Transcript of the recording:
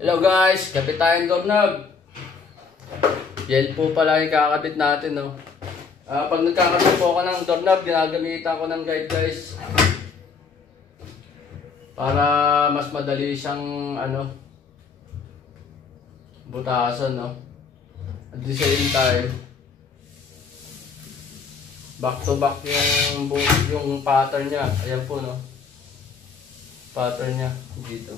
Hello guys, kapit tayong doorknob. Yan po pala yung kakabit natin, no. Pag nagkakabit po ako ng doorknob, ginagamitan ko ng guide guys. Para mas madali siyang butasan, no. At the same time, back to back yung pattern niya. Ayan po, no. Pattern niya dito.